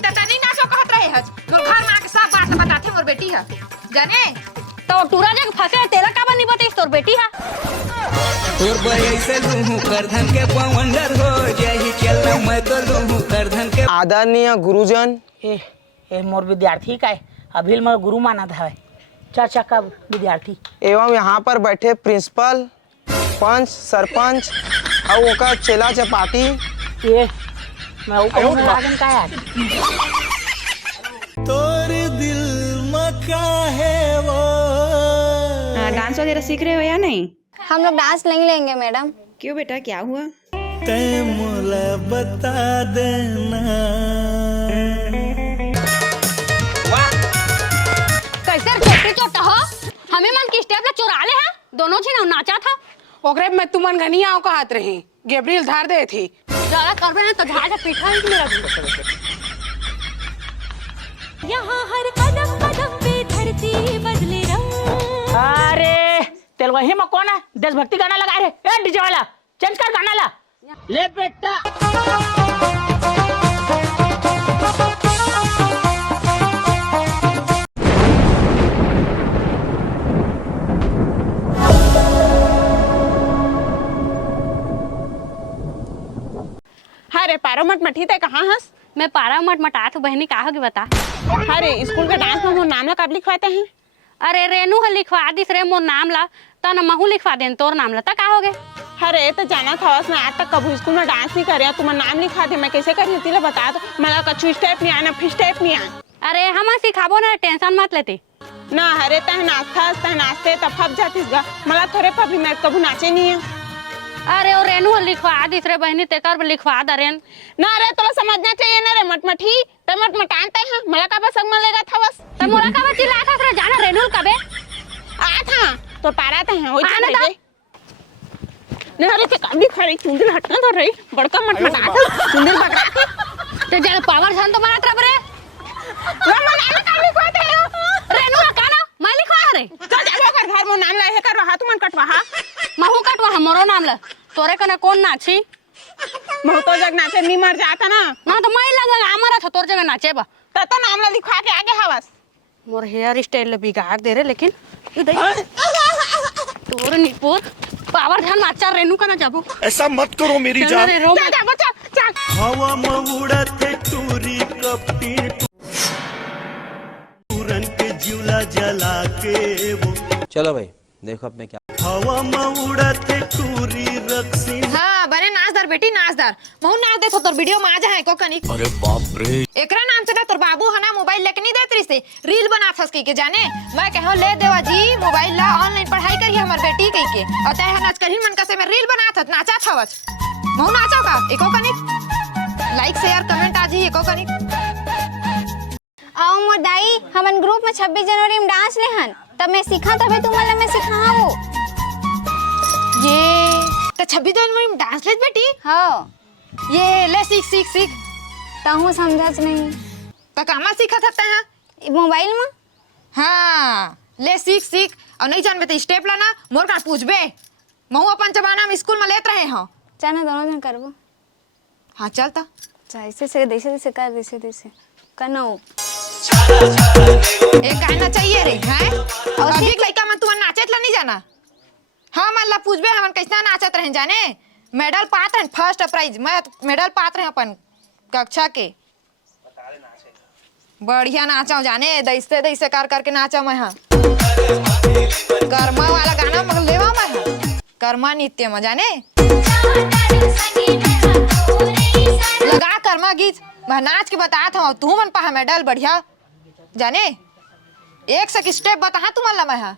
नाची ता नहीं नाचो कहत रहे हज मोर घर में आके सब बात बताथे मोर बेटी है जाने तो टूरा जग फंसे तेरा का बनी बते तोर बेटी है तोर बहई से लूं करधन के पवंडर हो यही चलना मैं तो लूं करधन के आदरणीय गुरुजन ए मोर विद्यार्थी का है अभी मोर गुरु माना था चाचा का विद्यार्थी एवं यहाँ पर बैठे प्रिंसिपल पंच सरपंच और ओका चेला चपाटी ये मैं वो कहूँ राजन का है तोर दिल मका है वो डांस वगैरह सीख रहे हो या नहीं? हम लोग डांस नहीं लेंगे मैडम। क्यों बेटा, क्या हुआ? ते मुला बता देना कैसे छोटी छोटा हो हमें मन की स्टेप ला चुरा ले है दोनों जी नाचा था ओकरे में तुमन गनिया का हाथ रही गैब्रियल धार दे थी ज्यादा कर रहे हैं तो झाड़ पीठा है मेरा यहाँ हर कदम कदम पे धरती बदले रंग। अरे तेल वही में कौन है देशभक्ति गाना लगा रहे ए डीजे वाला चेंज कर गाना ला ले बेटा अरे पारो मट मठी ते कहाँ हंस मैं पारा मट मटा तो बहनी का होगी बता अरे स्कूल के डांस में मोर नाम ला कब लिखवाते हैं अरे रेनू है लिखवा दिस रे मोर नाम ला ता न महू लिखवा देन तोर नाम ला ता का होगे अरे तो जाना था मैं आज तक कभी स्कूल में डांस नहीं कर रहा तुम नाम लिखा दे मैं कैसे करी तेरा बता दो मला कछु स्टेप नहीं आना फिर स्टेप नहीं आना अरे हम सिखाबो ना टेंशन मत लेते ना अरे तह नाचते तब फप जातीस गा मला थोड़े फप मैं कभी नाचे नहीं है अरे और रेनू लिखवा दिस रे बहनी तेकर लिखवा दरेन ना अरे तो समझना चाहिए ना रे मटमठी ते मटमटानते हैं मला का बस संग लेगा था बस त मोरा का बच्ची लाखा रे जाना रेनू कबे आ था तो पारा ते हैं हो आने जाए ना अरे ते काबी खड़ी चुंदर हटना तो रही बड़का मटमटा था चुंदर पकड़ा ते जरा पावर छन तो मारा तरफ रे ना काबी कोते रेनू का ना मैं लिखवा रे चल जाबो कर घर में नाम लाए कर हाथ मन कटवा हा महू कटवा हमरो नाम ला तोरे कने कौन नाची महू तो जग नाचे नहीं मर जाता ना ना तो मैं लगा हमारा था तोर जगह नाचे बा तो नाम ला लिखवा के आगे हवस मोर हेयर स्टाइल बिगाड़ दे रे लेकिन तोर निपुर पावर ध्यान नाचा रेनू का ना जाबो ऐसा मत करो मेरी जान जा बच्चा चल हवा में उड़ते टूरी कपटी पूरन के जिवला जला के वो चलो भाई देखो अब मैं क्या हवा में उड़ते टूरी रक्सी हां बने नाचदार बेटी नाचदार महू नाच दे तो तोर वीडियो में आ जाए को कनी अरे बाप रे एकरा नाम से ना तोर बाबू हना मोबाइल लेके नहीं देत रिसे रील बना थस के जाने मैं कहो ले देवा जी मोबाइल ला ऑनलाइन पढ़ाई करी हमर बेटी कई के और तय नाच करही मन कसे में रील बना थत नाचा थवच महू नाचो का एको कनी लाइक शेयर कमेंट आजी एको कनी आओ मोर दाई हमन ग्रुप में 26 जनवरी में डांस लेहन तब मैं सीखा तबे तुम मला मैं सिखाओ ये तो 26 जनवरी में डांस लेत बेटी हां ये ले सीख सीख सीख ताहू समझत नहीं तो कामा सीखा था हैं मोबाइल में हां ले सीख सीख और नहीं जानबे तो स्टेप लाना मोर का पूछबे महू अपन जमाना में स्कूल में लेत रहे हो जाना दोनों जन करबो हां चलता ऐसे से देसे कर देसे करना एक गाना चाहिए रे हैं और अभी लड़का मन तुम नाचत ला नहीं जाना हाँ मन ला पूछबे हमन कैसा नाचत रहे जाने मेडल पात रहे फर्स्ट प्राइज मैं मेडल पात रहे अपन कक्षा के बढ़िया नाचाओ जाने दैसे दैसे कर करके नाचा मैं हाँ कर्मा वाला गाना मगर लेवा मैं हाँ कर्मा नृत्य में जाने लगा कर्मा गीत मैं नाच के बता था तू मन पा मेडल बढ़िया जाने एक से स्टेप बता तू मन ला मैं हाँ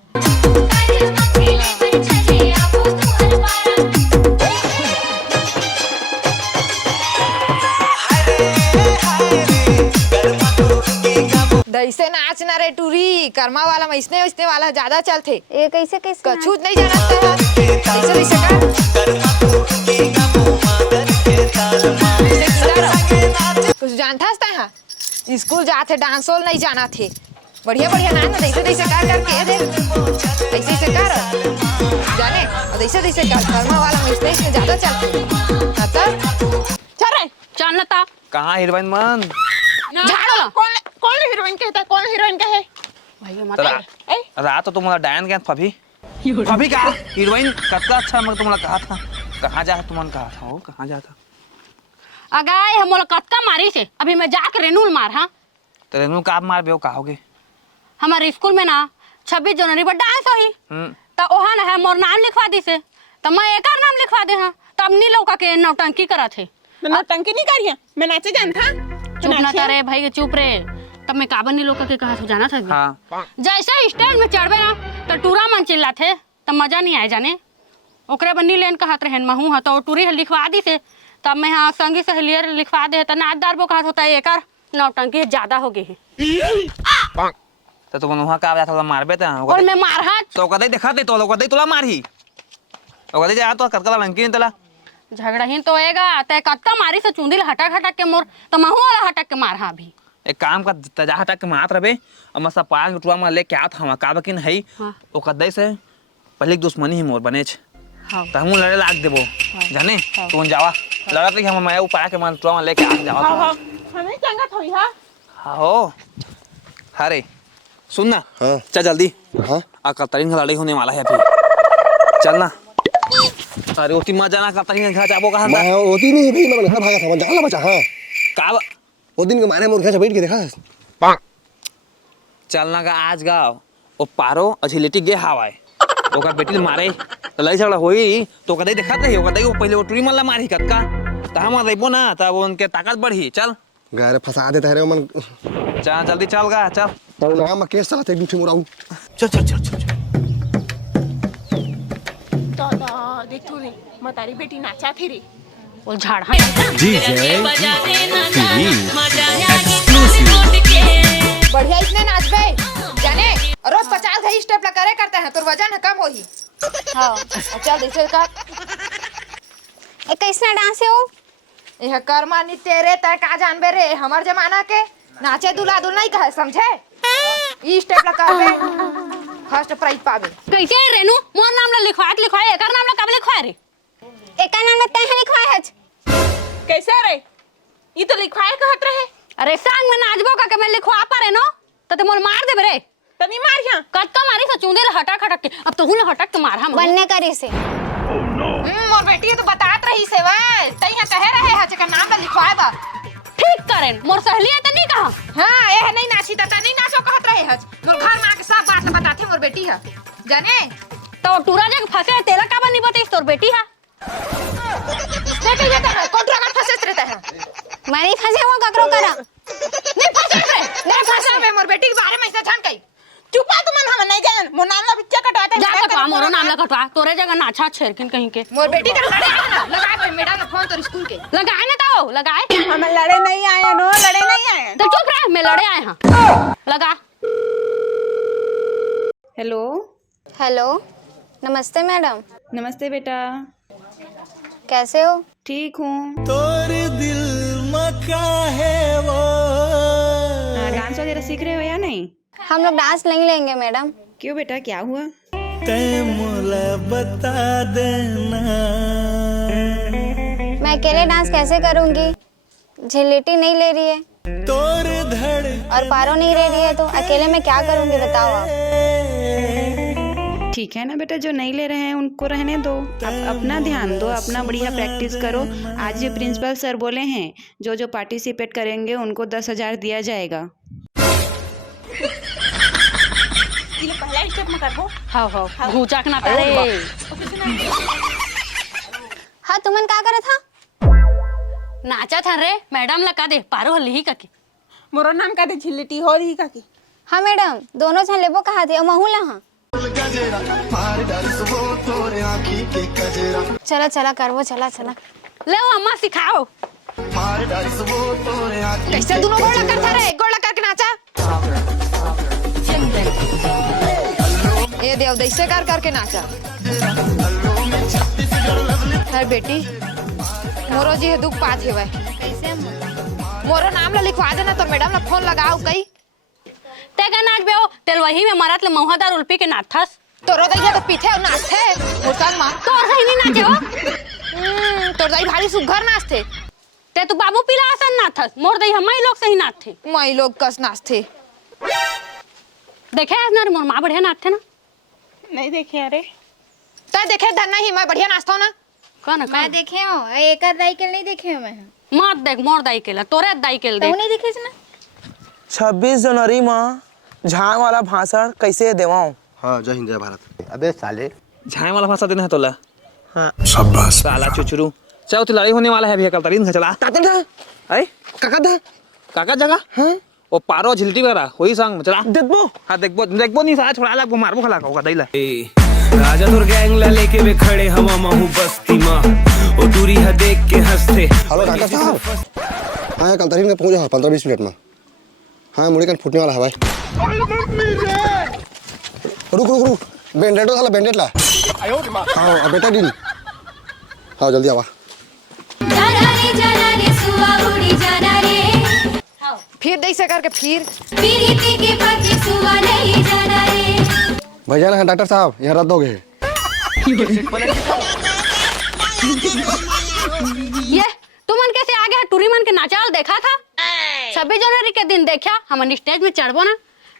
दैसे नाच ना रे टूरी कर्मा वाला में इसने इसने वाला ज्यादा चलते ये कैसे कछु नहीं जानता है ऐसे कुछ जानता है स्कूल जाते डांस नहीं जाना थे बढ़िया बढ़िया नाच दैसे दैसे कर करके दे ऐसे ऐसे कर जाने और दैसे दैसे कर कर्मा वाला में इसने ज्यादा चलते चल रे चलता कहाँ हीरोइन मन झाड़ो कौन कौन हीरोइन कहता है? कौन हीरोइन का है? भाई मत तो आइए। रात तो तुम्हारा डायन क्या फभी फभी का हीरोइन कतका अच्छा मैं तुम्हारा कहा था कहाँ जा तुमने कहा था वो कहाँ जा था अगाय हम लोग कतका मारी से अभी मैं जाकर रेनूल मार हाँ तो रेनू का आप मार बे कहोगे हमारे स्कूल में ना 26 जनवरी पर डांस होई तो ओहा ना है मोर नाम लिखवा दी से तो मैं एकर नाम लिखवा दे हाँ तब नी लौका के नौटंकी करा थे मैं नौटंकी नहीं करी है, मैं नाचे जानता। चुप ना करे भाई के चुप रे तब मैं काबन नी लौका के कहा था जाना था हाँ जैसे स्टेज में चढ़बे ना तो टूरा मन चिल्ला थे तब मजा नहीं आए जाने ओकरे बन्नी लेन कहत रहे महू हा तो टूरी लिखवा दी से तब मैं हाँ संगी सहेलियर लिखवा दे तो नाचदार वो कहत होता है एकर नौटंकी ज्यादा हो गई है तो तुम वहाँ का जाता मारबे तो और मैं मार हाँ तो कदे देखा दे तो लोग कदे तुला मारही तो कदे जा तो कतकला लंकी नहीं तला झगड़ा ही तो होएगा ते कत्ता मारी से चुंदिल हटक हटक के मोर तो महू वाला हटक के मार हाँ अभी एक काम का तजा हटा के मारत रहे और मैं सब पाँच मिनटवा में लेके आत हवा का बकिन है वो कदे से पहले दुश्मनी ही मोर बने हाँ तो हम लड़े लाग देबो जाने तू जावा लड़त रही हम मैं ऊपर के मन टुआ में लेके आ जावा हाँ हमें चंगा थोड़ी हा। हाँ हो अरे सुन ना हाँ। चल जल्दी हाँ आ कतरीन का लड़ाई होने वाला है अभी चल ना अरे उसी मत जाना कतरीन घर जाबो कहाँ मैं होती नहीं भाई मैं घर भागा था मैं जाला बचा हाँ का वो दिन के मारे मोर घर से बैठ के देखा चलना का आज गाँव वो पारो अझिलेटी गे हवाए ओकर बेटी मारे तो लड़ाई झगड़ा होई तो कदे देखत नहीं हो कदे वो पहले वो टूरी मल्ला मारी कतका तो हम रहबो ना तब उनके ताकत बढ़ी चल गारे फंसा देते रे मन चल जल्दी चल गा चल तो ना मैं केस चलाते एक दूसरे मोराऊ चल चल चल चल तो देख तू रे मतारी बेटी नाचा थी रे वो झाड़ हाँ बढ़िया इतने नाचबे जाने रोज 50 घई स्टेप ला करे करते हैं तो वजन कम होही। हाँ चल जैसे का ए कैसा डांस है वो यह कर्मा नी तेरे तय का जानबे रे हमार जमाना के नाचे दुला दुल नहीं कहे समझे ई स्टेप ला करबे फर्स्ट प्राइज पावे कैसे रेनू मोर नाम ला लिखवाए एकर नाम ला कब लिखवाए रे एकर नाम ला तय लिखवाए है कैसे रे ये तो लिखवाए कहत रहे अरे संग में नाचबो का के मैं लिखवा पारे नो तो मोर मार देबे रे तनी मार यहां कत्का मारी से चुंदे ला हटक हटक के अब तो हुन हटक के मार हम बनने करी से मोर बेटी तो बतात रही से वे तइया कहे रहे है जेकर नाम ला लिखवाए बा ठीक करेन मोर सहेली है त नहीं कहा हां एह नहीं नाची ता नहीं नाचो कहत रहे है मोर घर में आके सब बात बताथे मोर बेटी है जाने तो टूरा जग फंसे तेरा का बनी बते तोर बेटी है से कहिए त कोटरा में फंसे रहता है मैं नहीं फंसे वो ककरो करा नहीं फंसे रे नहीं फंसे में मोर बेटी के बारे में ऐसे जान कई चुपा तुम हम नहीं जान मोर नाम ला बिच्चा कटाते जा कटवा मोरो नाम ला कटवा तोरे जगह नाचा छेरकिन कहीं के मोर बेटी का लड़े ना लगा पे मैडम ने फोन तो स्कूल के लगाए ना तो लगाए हम लड़े नहीं आए नो लड़े नहीं आए तो चुप रह मैं लड़े आए हां लगा हेलो हेलो नमस्ते मैडम नमस्ते बेटा कैसे हो ठीक हूँ तोर दिल मका है वो डांस वगैरह सीख रहे हो या नहीं? हम लोग डांस नहीं लेंगे मैडम क्यों बेटा क्या हुआ? तै मोला बता देना मैं अकेले डांस कैसे करूंगी झिल्लिटी नहीं ले रही है तोर धड़ और पारो नहीं ले रही है तो अकेले में क्या करूंगी बताओ आप ठीक है ना बेटा जो नहीं ले रहे हैं उनको रहने दो आप अपना ध्यान दो अपना बढ़िया प्रैक्टिस करो। आज जो प्रिंसिपल सर बोले हैं जो पार्टिसिपेट करेंगे उनको 10,000 दिया जाएगा। पहला स्टेप में करबो हाँ घूचक ना तारे हाँ तुमन का करे था नाचा था रे मैडम लगा दे पारो हल्ली ही काकी मोरो नाम का दे झिल्लिटी हो रही काकी हाँ मैडम दोनों छन लेबो कहा थे महू ला चला चला करबो चला चला ले अम्मा सिखाओ कैसे दोनों गोला करता रे गोला करके नाचा ये देव दैसे कर करके नाचा हर बेटी मोरो जी है दुख पात है भाई मोरो नाम ला लिखवा देना तो मैडम ला फोन लगाओ कई तेगा नाच बेओ तेल वही में मारत ले महुआदार उल्पी के नाथस तोरो दैया तो पीछे नाचथे मुर्खान मां तोर सही नहीं नाचे हो तोर दाई भारी सुघर नाचथे ते तू बाबू पिला आसन ना थस मोर दई हम लोग सही ना थे मई लोग कस नाच थे। देखे ना रे मोर माँ बढ़िया नाच थे ना नहीं देखे अरे तय देखे धन नहीं मैं बढ़िया नाचता हूँ ना। कौन मैं देखे हूँ एक दाई के नहीं देखे हूँ मैं मत देख मोर दाई केला तोरे दाई केल तो देख नहीं देखे ना 26 जनवरी में झांग वाला भाषण कैसे देवाऊं? हाँ जय हिंद जय भारत। अबे साले झाए वाला भाषा देना है तोला। हाँ शाबाश। साला चुचुरू चल तो लड़ाई होने वाला है भैया कल तरीन का चला ताते था ऐ काका था काका जगह हाँ ओ पारो झिलटी वगैरह वही संग चला देखबो हाँ देखबो नहीं साला छोड़ा ला मारबो खला का दैला राजा दुर्ग गैंग ला लेके वे खड़े हवा महू बस्ती माँ ओ दूरी है देख के हंसते। हेलो डॉक्टर साहब। हाँ कल तरीन का पहुँचा 15-20 मिनट में। हाँ मुड़ी का फूटने वाला है भाई। रुक बैंडेड वाला बैंडेड ला। हाँ बेटा दिन हाँ जल्दी आवा। जाना रे सुआ उड़ी जाना रे फिर देख से करके फिर पीरीती के पति सुआ नहीं जाना रे भैया ना डॉक्टर साहब यहाँ रद्द हो गए। ये तुमन कैसे आ गया टूरी मन के नाचाल देखा था 26 जनवरी के दिन देखा हम स्टेज में चढ़बो ना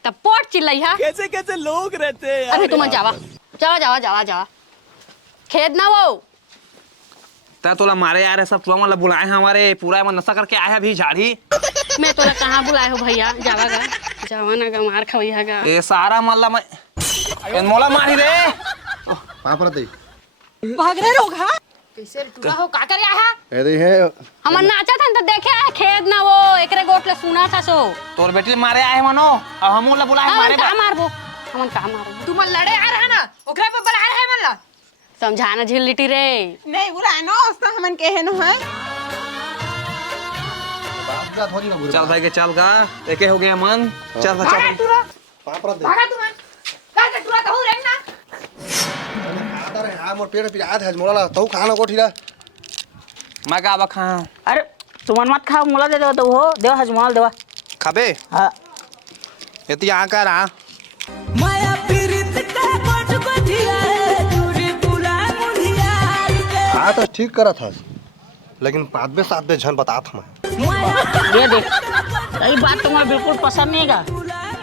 तब पोट चिल्लैया कैसे कैसे लोग रहते हैं अभी तुमन जावा खेद ना वो ता तोला मारे यार सब तुम वाला बुलाए हैं हमारे पूरा में नशा करके आया भी झाड़ी। मैं तोला कहाँ बुलाए हो भैया जावा ना गा मार खवैया गा ए सारा मल्ला मैं एन मोला मारी रे पापा दे भाग रहे लोग हां कैसे टूरा हो का करे आया ए दे है हमन नाचा था तो देखे आया खेद ना वो एकरे गोट ले सुना था सो तोर बेटी मारे आए मनो और हम ला बुलाए मारे हमन कहाँ मारबो तुम लड़े आ रहा ना ओकरा पे बड़ा है मल्ला समझाना झिल्लिटी रे नहीं बुलानो उसका हमन कहे न है चल भाई के चल का एके हो गया मन चल भागा टूरा पापा दे भागा तुम का के टूरा कहू रे ना आता रे हां मोर पेट पे आध है मोला तो खाना को ठीरा मैं का बखा अरे तुमन मत खाओ मोला दे दो तो हो देवा हजमाल देवा खाबे हाँ एती आ कर आ माया पीरित का कोट कोठिया दूरी पुला मुंडिया हाँ तो ठीक करा था लेकिन बाद में साथ में झन बता था मैं ये देख यही बात तुम्हें बिल्कुल पसंद नहीं का।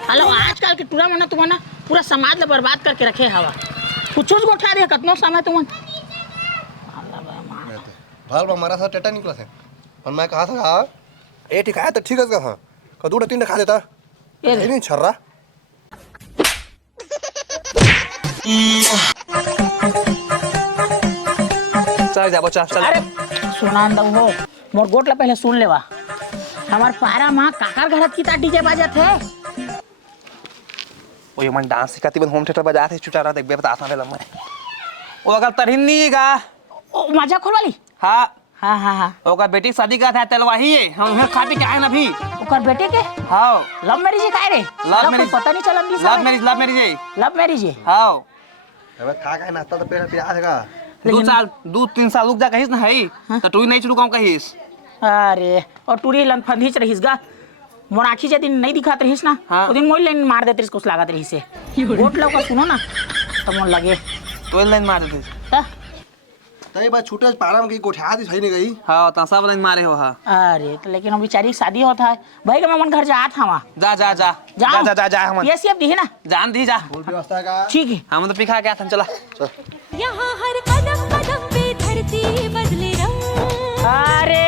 हेलो आजकल के टूरा मना तुम्हें ना पूरा समाज ला बर्बाद करके रखे हवा कुछ उठा दे कतनो समय तुम भाल हमारा साथ टेटा निकला था और मैं कहा था ए ठीक है तो ठीक है का कदू तीन खा देता ये नहीं छर्रा चल जाबो चल अरे सुना दो हो मोर गोट ला पहले सुन लेवा हमार पारा माँ काकर घरत की ता डीजे बाजत है ओ ये मन डांस सिखाती बन होम थिएटर बजा थे चुटारा देख बे बता आसान है लम्मा ओ अगर तरहिन नहीं गा ओ मजा खोल वाली हाँ हाँ हाँ हाँ ओका बेटी शादी का था तलवाही है हम खा पी के आए ना भी ओकर बेटे के हाँ लव मैरिज काहे रे लव मैरिज पता नहीं चलन की लव मैरिज लव मैरिज है हाँ अबे खा के नाश्ता तो पेट पे आधेगा 2-3 साल रुक जा कहिस ना है तो टूई नहीं शुरू काम कहिस अरे और टूरी लन फंदीच रहीस गा मोर आँखी जे दिन नहीं दिखात रहीस ना हाँ। ओ दिन मोई लाइन मार देत रहीस कुछ लागत रहीस से गोट लौका सुनो ना तो मोर लगे तो लाइन मार देते ता तई बात छूटे पारा में की कोठा दी सही नहीं गई हाँ तो सब लाइन मारे हो हाँ अरे तो लेकिन अब बेचारी की शादी होता है भाई का मैं मन घर जा था वहाँ जा जा जा जा जा जा जा हम ये सब दी है ना जान दी जा बोल व्यवस्था का ठीक है हम तो पिखा के आथन चला यहाँ हर कदम कदम पे धरती बदले रंग अरे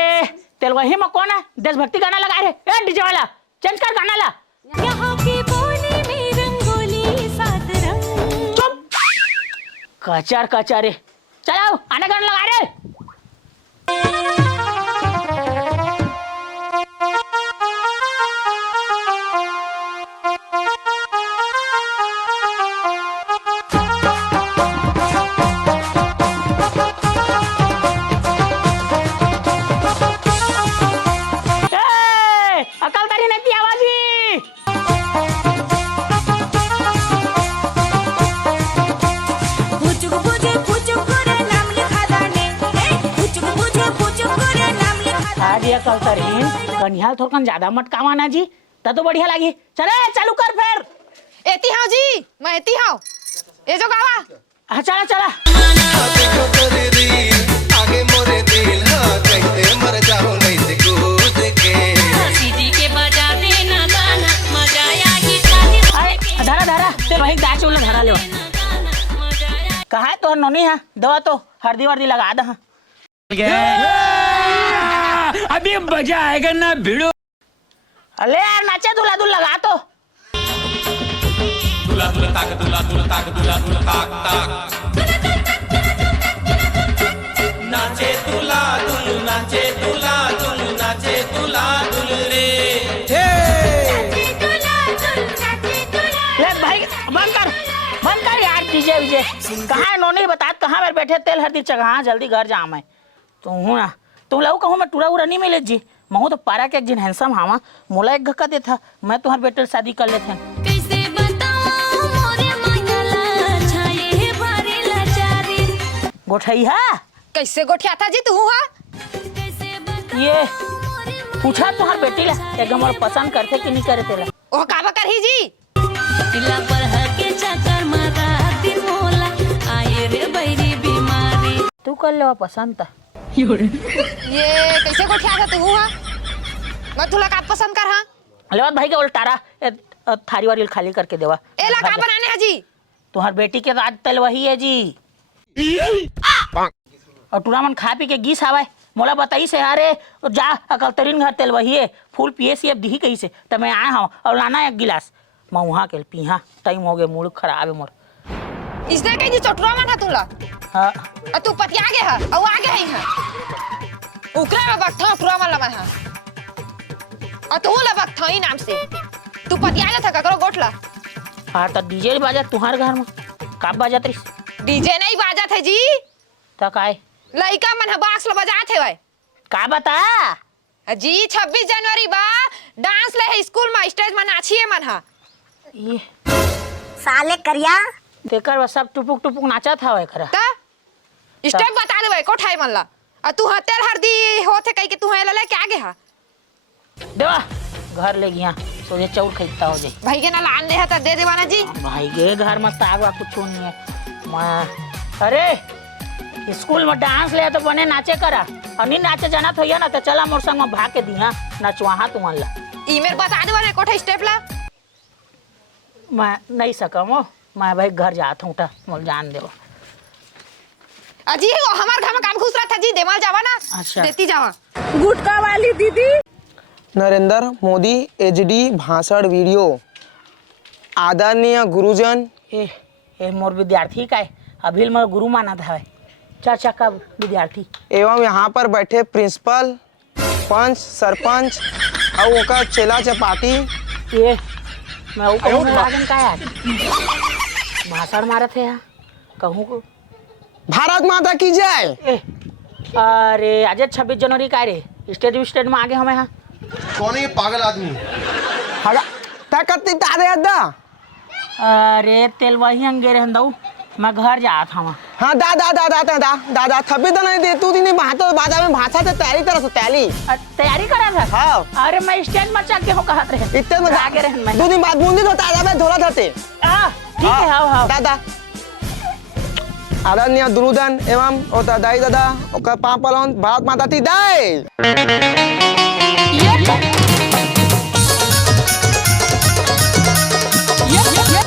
तेल वही में कौन है देशभक्ति गाना लगा रहे ए डीजे वाला चेंज कर गाना ला यहाँ के बोली में रंगोली सात रंग चुप कचर कचरे चलो आने गाना लगा रहे अकलदारी नहीं थी आवाजी पुचुक पुचुक पुचुक करे नाम लिखा दाने पुचुक पुचुक पुचुक करे नाम लिखा आज ये कलतरीन कन्याल थोड़कन ज्यादा मत कामाना जी तब तो बढ़िया लगी चले चालू कर फिर एती हां जी मैं एती हां ए जो गावा हाँ चला चला आगे मोरे दिल हाँ कहते मर जाओ नहीं तो नोनी है दवा तो हल्दी वर्दी लगा दे। अभी मजा आएगा ना भिड़ो। अरे यार नाचे दूल्हा दूल्हा लगा तो। नाचे दूल्हा दुल्हन नाचे दूल्हा दुल्हन नाचे दूल्हा दुल्हन रे। ले भाई बंद कर यार डीजे विजय। कहाँ है नोनी बता कहाँ मेरे बैठे तेल हल्दी चढ़ा जल्दी घर जा मैं। तो हूँ ना तुम लोग कहूँ मैं टूरा उरा नहीं मिले जी। मैं तो पारा के एक दिन हैंडसम हावा मोला एक धक्का दे था मैं तुम्हारे बेटे से शादी कर लेते हैं। गोठैया कैसे गोठिया था जी तू हा? ये पूछा तुम्हारे बेटी ला एक हमारे पसंद करते कि नहीं करे तेला। ओ काबा कर ही जी तू कर ले पसंद था। ये कैसे गोठिया था तू हा? मैं तुला का पसंद कर हा? लेवा भाई के उल्टारा थारी वारी खाली करके देवा। एला का बनाने है जी? तुम्हारी बेटी के रात तल वही है जी। और टूरा मन खा पी के गीस आवे मोला बताई से अरे जा अकल तरीन घर तेल वही है फूल पिए सी अब दी कही से तो मैं आया हूँ और लाना एक गिलास मैं वहाँ के पीहा टाइम हो गए मूड खराब है मोर। इसने कही जी चटुरा मन है तुला। हाँ तू पतिया आगे है और आगे है यहाँ उकरा में बक्था टुरा मन लमा है और तू लबक था ही नाम से तू पतिया ले था ककरो गोठला। हाँ तो डीजे बाजा तुम्हारे घर में का बाजा तरी? डीजे नहीं बाजा थे जी तो काय लइका मन बाक्स ल बजा थे भाई का बता जी 26 जनवरी बा डांस ले है स्कूल में स्टेज में नाचिए मन हा ये साले करिया तेकर सब टुपुक टुपुक नाचा था वे करा ता स्टेप बता दे भाई कोठाई मन ला आ तू हतेल हरदी होथे कई के तू है ले के आगे हा देवा घर ले गया सोचे चौर खरीदता हो जाए भाई के ना लान दे था दे देवाना जी। भाई के घर में साग वा कुछ नहीं है मैं अरे स्कूल में डांस ले तो बने नाचे करा और नहीं नाचे जाना तो ना तो चला मोर संग में भाग के दिया नचवाहा तुमन ला ईमेल बता दे वाले कोठा स्टेप ला मैं नहीं सकमो मैं भाई घर जाता हूँ मोल जान देव अजी वो हमारे घर में काम घुस रहा था जी देवाल जावा ना। अच्छा देती जावा गुटका वाली दीदी नरेंद्र मोदी एचडी भाषण वीडियो आदरणीय गुरुजन ए मोर विद्यार्थी का है अभी मोर गुरु माना था चर्चा का विद्यार्थी एवं यहाँ पर बैठे प्रिंसिपल पंच सरपंच और ओका चेला चपाटी ये मैं वो कहूँ लागन का यार भाषण मारे थे यहाँ कहूँ को भारत माता की जय। अरे आज 26 जनवरी का रे स्टेट में आगे हमें यहाँ कौन है ये पागल आदमी? हगा ताकत तारे अद्दा। अरे तेल वही अंगे रहन दऊ मैं घर जा था वहाँ। हाँ दादा थपी तो नहीं दे तू दिन भाषा बाजा में भाषा से तैयारी तरह से तैयारी करा था। हाँ अरे मैं स्टेज में चढ़ के हो कहत रहे इतने में आगे रहन मैं 2 दिन बाद बूंदी तो ताजा में धोला धरते। ठीक है हाँ दादा आदरणीय दुरुदन एवं ओता दाई दादा ओका पापलौन भारत माता की जय।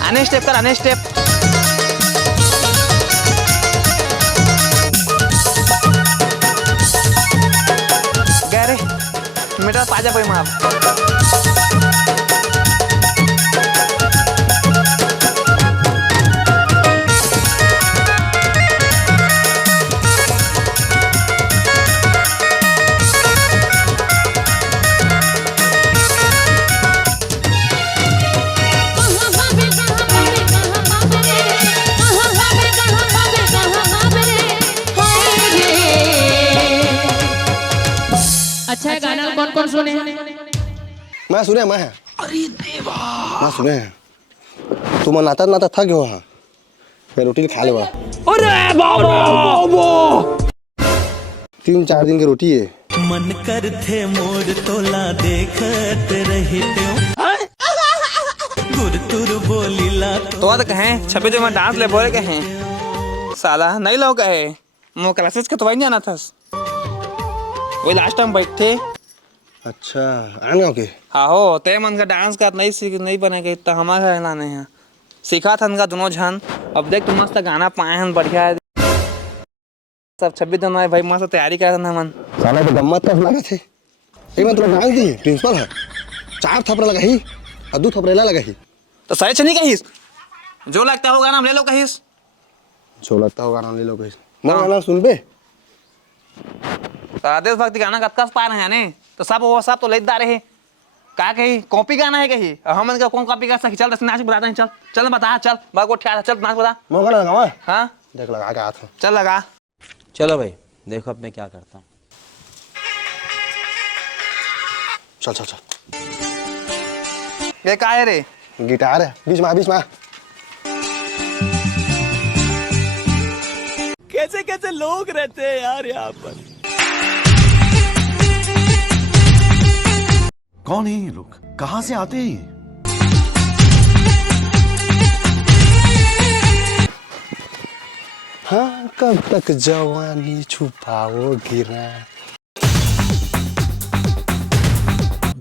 आने स्टेप कर आने स्टेप गया रे मेरा पाजा कोई माफ अच्छा गाना कौन कौन सुने? मैं सुने मैं अरे देवा मैं सुने तुम नाता नाता था क्यों? वहाँ मैं रोटी खा ले। अरे बाबा 3-4 दिन की रोटी है। मन कर थे मोर तोला देखते रहते गुरतुर बोलीला तो बात कहें 26 जनवरी में डांस ले बोले कहें साला नहीं लो कहे मो क्लासेस के तो वही नहीं आना था वही लास्ट टाइम बैठे। अच्छा आना ओके हाँ हो ते मन का डांस का नहीं सीख नहीं बनेगा इतना हमारे लाने हैं सीखा था इनका दोनों जन अब देख तुम मस्त गाना पाए हैं बढ़िया है। सब 26 जनवरी भाई मस्त तैयारी कर रहा मन साला तो गम्मत तो लगा थे एक बार तुला डांस दी प्रिंसिपल है 4 थपड़ा लगा ही और 2 थपड़ेला लगा ही तो सही छनी कहिस जो लगता होगा नाम ले लो कहिस जो लगता होगा नाम ले लो कहिस मैं गाना सुन बे तो देशभक्ति गाना कतका पा रहे हैं ने तो सब वो सब तो लेदार है का कही कॉपी गाना है कही हम का कौन कॉपी कर सकी चल दस नाच बताते हैं चल चल बता चल बागो ठिया चल नाच बता मैं गाना लगावा हाँ देख लगा के हाथ में चल लगा चलो भाई देखो अब मैं क्या करता हूँ। चल चल चल ये का है रे गिटार है बीच में कैसे कैसे लोग रहते हैं यार यहाँ पर। कौन है ये लोग, कहाँ से आते हैं ये? हाँ कब तक जवानी छुपाओगी ना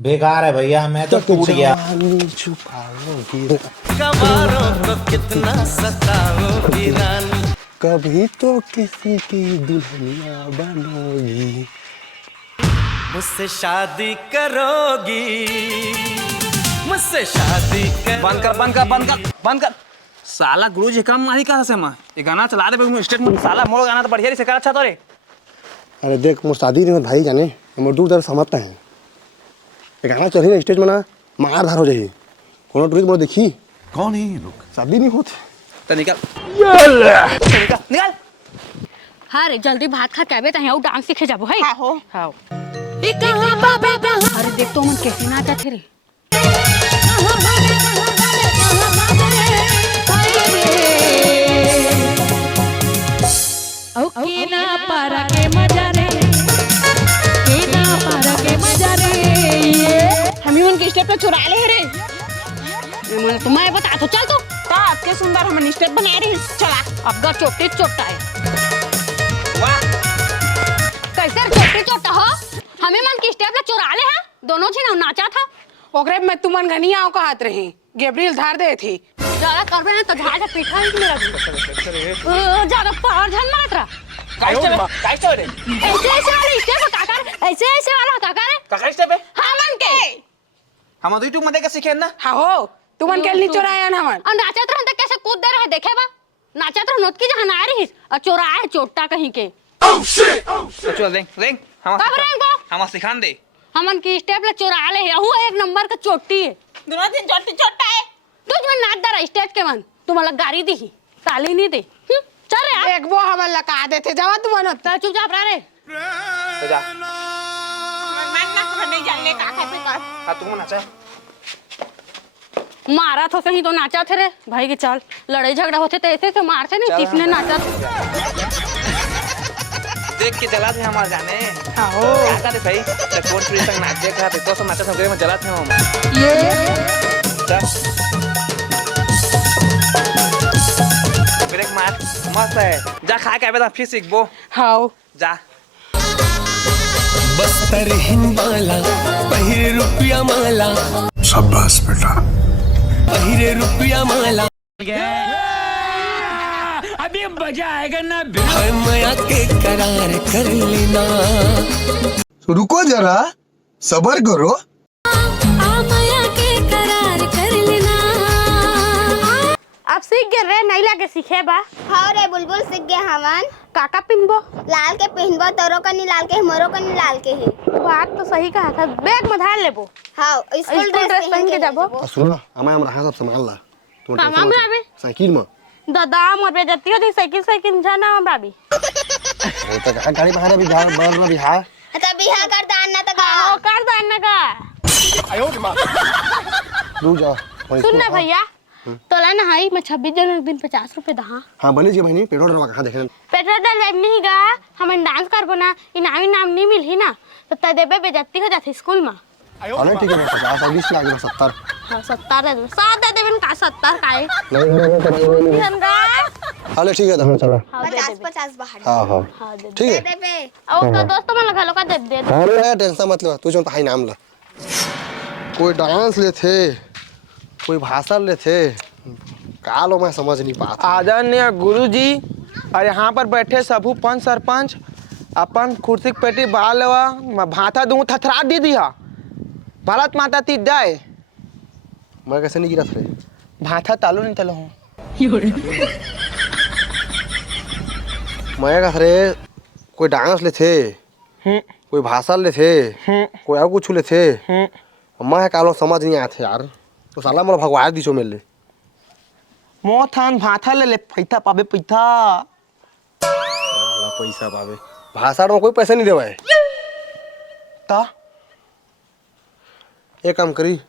बेकार है भैया, मैं तो टूट गया। जवानी छुपाओगी ना कबारों को कितना सताओगी रानी, कभी तो किसी की दुल्हनिया बनोगी, मुझसे शादी करोगी, मुझसे शादी कर। बंद कर साला गुरु जी काम मारी कहा से मैं ये गाना चला दे मैं स्टेट में साला मोर गाना तो बढ़िया से कर अच्छा तो रे। अरे देख मोर शादी नहीं भाई जाने मोर दूर दर समझते हैं ये गाना चल ही ना स्टेज में ना मार धार हो जाए कोनो टूरिस्ट मोर देखी कौन है ये लोग, शादी नहीं होती तो निकल निकल हाँ रे जल्दी भात खा के आबे तहिया डांस सीखे जाबो है। हाँ हो हाँ अरे देख तो मन कैसे नाचा थे रे। के ना पारा के मजा रे, के ना पारा के मजा रे, हम ही उनके स्टेप पे चुरा ले रे। तो मैं बता तो चल तो आपके सुंदर हम स्टेप बना रही चला अब गा चोटी चोटा है कैसे छोटी छोटा हो हमें मन की स्टेप ला चुरा ले है दोनों जी ना नाचा था ओकरे में तुमन घनिया का हाथ रही गैब्रियल धार दे थी ज्यादा कर रहे हैं तो झाड़ से पीठा ही मेरा ज्यादा पार झन मार रहा कैसे रे ऐसे वाले स्टेप काका ऐसे वाला काका रे का स्टेप है हाँ मन के हम तो यूट्यूब में देख के सीखे ना। हाँ हो तुमन के लिए चुराया ना मन और नाचत रह कैसे कूद दे रहे देखे बा नाचत रह नोट की जहां आ रही और चोराए चोटा कहीं के तो चल रेंग कब रेंग को हम सिखान दे हमन की स्टेप ला चुरा ले हूं एक नंबर का चोटी है दोनों दिन चोटी छोटा है तुझ में नाच दरा स्टेज के मन तुम अलग गाड़ी दी ताली नहीं दे चल रे यार एक वो हम लगा देते जावा तुमन चल चुपचाप रह रे तो जा मैं नहीं जानने का खाते कर हां तुम नाचा मारा तो सही तो नाचा थे रे भाई के चल लड़ाई झगड़ा होते तो ऐसे से मारते नहीं किसने नाचा देख के जला थे हमारे गाने हाँ हो क्या करे सही तो कौन प्रिंस तक नाच देख रहा था तो सब नाचा सब में जला थे हम ये मेरे एक मार मस्त है जा खा के आवे फिर सीखबो हाँ जा बस्तर हिंबाला पहिरे रुपया माला, शाबाश बेटा। पहिरे रुपया माला अभी मजा आएगा ना। हाय माया के करार कर लेना, रुको जरा सबर करो। माया के करार कर लेना। अब सीख गए रे नहीं लागे सीखे बा हाँ रे बुलबुल सीख गए हमन काका पिनबो लाल के पहनबो तोरो कनी लाल के मोरो कनी लाल के है। बात तो सही कहा था बैग में धार लेबो हाँ स्कूल ड्रेस पहन के जाबो सुनो हमें हम रहा सब संभाल ला तुम हम लावे साइकिल में दादा मोर बेइज्जती होती साइकिल जाना हमरा भी वो तो कहा गाड़ी बाहर अभी बाहर में बिहार तो बिहार कर दान ना तो हाँ कर दो अन्ना का रुक जा सुन ना भैया तोला ना हाई मैं 26 जनवरी दिन 50 रुपए दहा हाँ बनी जी बहनी पेट्रोल डलवा कहाँ देखे पेट्रोल डाल नहीं गा हम डांस करबो ना इनामी नाम नहीं मिलही ना तो त देबे बेइज्जती हो जाती स्कूल में अरे ठीक है 50 और 20 लाख 70 हाँ 70 दे दो 7 दे देबे का 70 काए नहीं हमरा अरे ठीक है तो चला 50-50 बाहर हाँ हाँ ठीक है दे पे और का दोस्त मन लगा लो का दे दे अरे टेंशन मत लो तू जो हाई नाम ला कोई डांस ले थे कोई भाषण ले थे कालो मैं समझ नहीं पाता आदरणीय गुरुजी और यहाँ पर बैठे सबू पंच सरपंच अपन कुर्सी के पेटी बाल लेवा भाता दूँ थथरा दी दिया भारत माता ती जय। मैं कैसे नहीं गिरा था रे? भाता तालू नहीं तलो हूँ मैं कहा रे कोई डांस ले थे, कोई भाषण ले थे, कोई और कुछ ले थे। मैं कालो समझ नहीं आया थे यार। तो साला मोला भगवान दीचो मिल ले मोथान भाता ले पैसा पाबे पैसा पैसा पावे भाषण में कोई पैसा नहीं देवा है। ता एक काम करी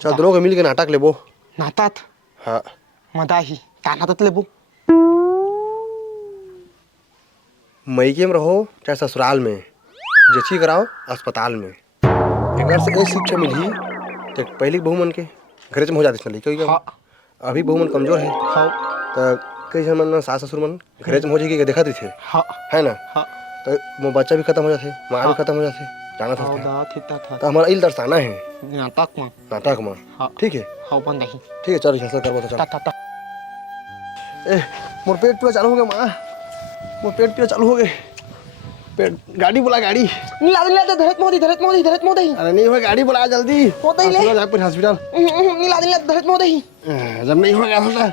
चल दोनों के मिल के नाटक लेबो। नाटक हाँ मदाही का नाटक लेबो? मैके में रहो चाहे ससुराल में, जची कराओ अस्पताल में। अगर से कोई शिक्षा मिली तो पहली बहू मन के घरे में हो जाती चली क्योंकि अभी बहू मन कमजोर है। तो कई जन मन सास ससुर मन घरे में हो जाएगी देखा थे है ना। तो वो बच्चा भी खत्म हो जाते, माँ भी खत्म हो जाते, जाना था। तो हमारा इल दर्शाना है नाटक में। ठीक है ठीक है चल रिहर्सल करबो तो चल। ए मोर पेट पूरा चालू हो गया माँ, मोर पेट पूरा चालू हो गए। पेट गाड़ी बुला गाड़ी। नीला धरत मोदी अरे नहीं हो गाड़ी बुला जल्दी होता ही ले जाकर हॉस्पिटल। नीला धरत मोदी जब नहीं होगा होता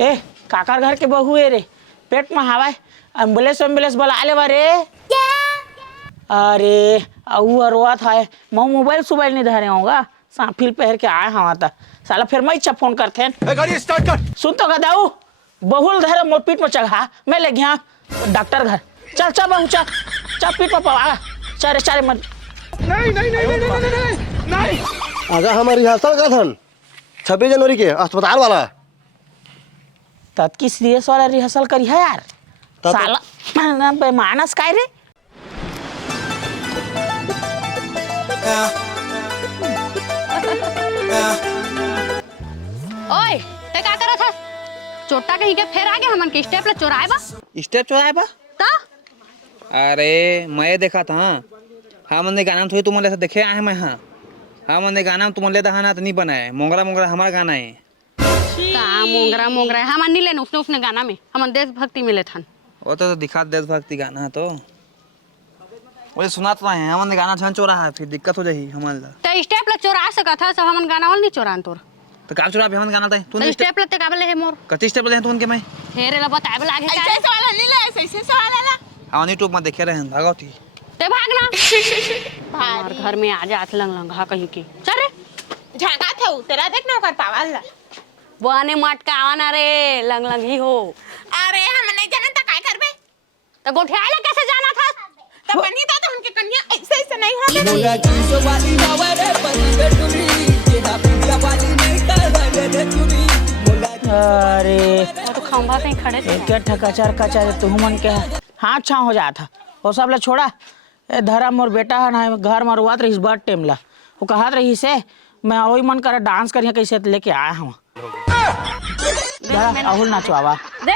ए काकर घर के बहू है रे, पेट में हवा एम्बुलेंस बुला ले रे। अरे अऊ रोआ था मैं मोबाइल नहीं धरे होगा साफिल पहर के आए हवा था साला फिर मैं इच्छा फोन करते गाड़ी स्टार्ट कर। सुन तो गदाऊ बहुल धरे मोर पीठ में चढ़ा मैं ले गया डॉक्टर घर। चल चल बहू चल चल पीठ में पवा चारे चारे मत। नहीं अगर हमारी रिहर्सल का था 26 जनवरी के अस्पताल वाला तब की सीरियस वाला रिहर्सल करी है यार साला बेमानस काय रे। ओए ते का करत था चोटा कहीं के फेर आ गया हमन के स्टेप ले चोराए बा ता। अरे मैं देखा था हाँ मैंने गाना थोड़ी तुम ले देखे आए मैं। हाँ मैंने गाना तुम ले दहाना तो नहीं बनाए मोंगरा मोंगरा हमारा गाना है। का मोंगरा हमन नहीं लेन उसने गाना में हमन देशभक्ति मिले थन। वो तो दिखा देशभक्ति गाना है तो वो सुना तो है हमन गाना छन चोरा है फिर दिक्कत हो जाही हमन ला। ते स्टेप ले चोरा सका था सब हमन गाना वाल नहीं चोरान तोर तो का चोरा हमन गाना था तू स्टेप ले ते काबले है मोर कति स्टेप ले तू उनके मैं हेरे ला बताए लागे का ऐसे सवाल नहीं ले ऐसे सवाल ला हाँ यूट्यूब में देखे रहे भागवती ते भागना हमार घर में आ जात लंग कहीं के चल रे झागा था तेरा देख ना कर पावल ला बने मटका आना रे लंग ही हो। अरे हम नहीं जाने तो काय करबे तो गोठियाले कैसे जाना था तो बनी तो उनके कन्या ऐसे ऐसे नहीं होगा। अरे तो खंभा से ही खड़े थे क्या ठकाचार तू मन के हाथ छाव हो जाता वो सब ला छोड़ा। ए धरा मोर बेटा है ना घर में रुआत रही बड़ टेम ला वो कहत रही से मैं वही मन कर डांस करिए कैसे लेके आया हूँ। अहुल नाचवावा दे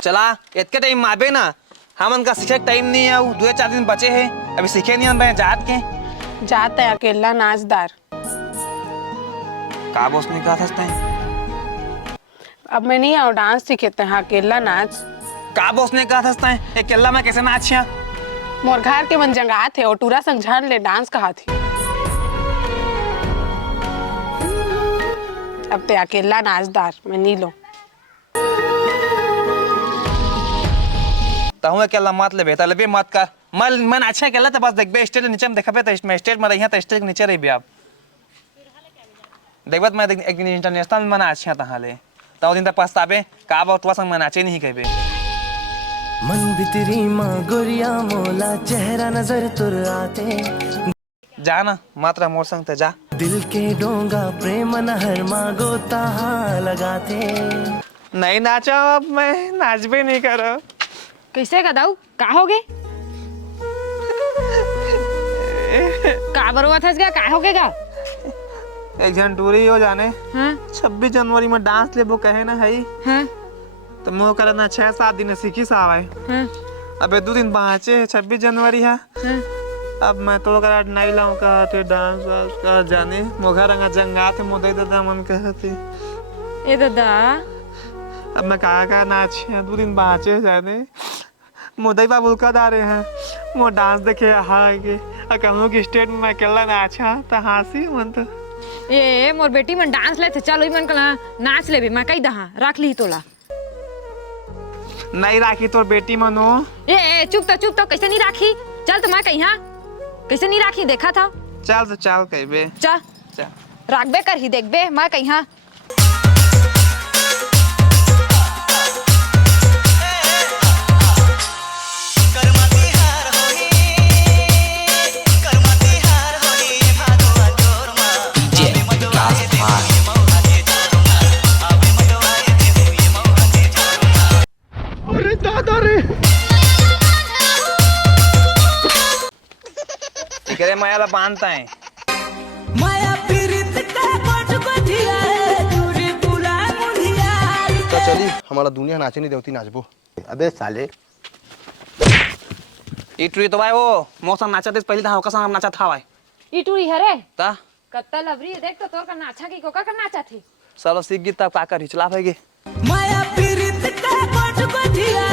चला इतने टाइम माबे ना हमन का सीखे टाइम नहीं है 2-4 दिन बचे हैं अभी सीखे नहीं हम जात के जाता है अकेला नाचदार। का बोस ने कहा था अब मैं नहीं आऊँ डांस सीखते हैं अकेला नाच। का बोस ने कहा था अकेला मैं कैसे नाचिया मोर घर के मन जंगा थे और टूरा संझान ले डांस कहा थी। अब ते अकेला नाचदार मैं नहीं लो तो हूँ अकेला मत ले बेटा ले मत कर मैं नाचे अकेला तो बस देखबे स्टेज नीचे में देखबे तो मैं स्टेज में रही तो स्टेज के नीचे रही आप देखबे मैं एक दिन इंटरनेशनल में नाचे तहाँ ले तो दिन तक पछताबे का बहुत संग मैं नाचे नहीं कहबे मन भीतरी माँ गोरिया मोला चेहरा नजर तुर आते जा ना मात्रा मोर संग ते जा दिल के डोंगा प्रेम नहर मांगो ताहा लगाते नहीं नाचा अब मैं नाच भी नहीं करो कैसे गदाऊ का हो गए का बरवा था क्या का हो गएगा एक जन टूरी हो जाने 26 जनवरी में डांस ले वो कहे ना है तो मैं करना 6-7 दिन सीखी सावाए अबे 2 दिन बाचे 26 जनवरी है अब मैं तो अगर नहीं लाऊं कहते डांस वांस का जाने मोघा रंगा जंगा थे मोदई दादा मन कहते ए दादा अब मैं कहा नाच है 2 दिन बाँचे जाने मोदई बाबू का दारे हैं वो डांस देखे हागे कहूँ कि स्टेट में मैं अकेला नाचा तो हासी मन तो ए मोर बेटी मन डांस ले थे चलो मन कला नाच लेबे मैं कही दहा रख ली तोला नहीं राखी तोर बेटी मनो ए चुप तो कैसे नहीं राखी चल तो मैं कहीं कैसे नहीं राखी देखा था चल तो चल कहबे चल राखबे कर ही देखबे मैं कहीं अरे दादा रे इकरे मायाला बांधता है माया पीरित का कोट कोठिया तुरी पुला मुंडिया तो चली हमारा दुनिया नाचे नहीं देवती नाचबो अबे साले ई टुरी तो भाई वो मौसम नाचा दे पहले था ओका नाचा था भाई ई टूरी हरे ता कत्ता लबरी देख तो तोर का नाचा की कोका का नाचा थी सब सीख गई तब का कर चला भाई माया पीरित का कोट कोठिया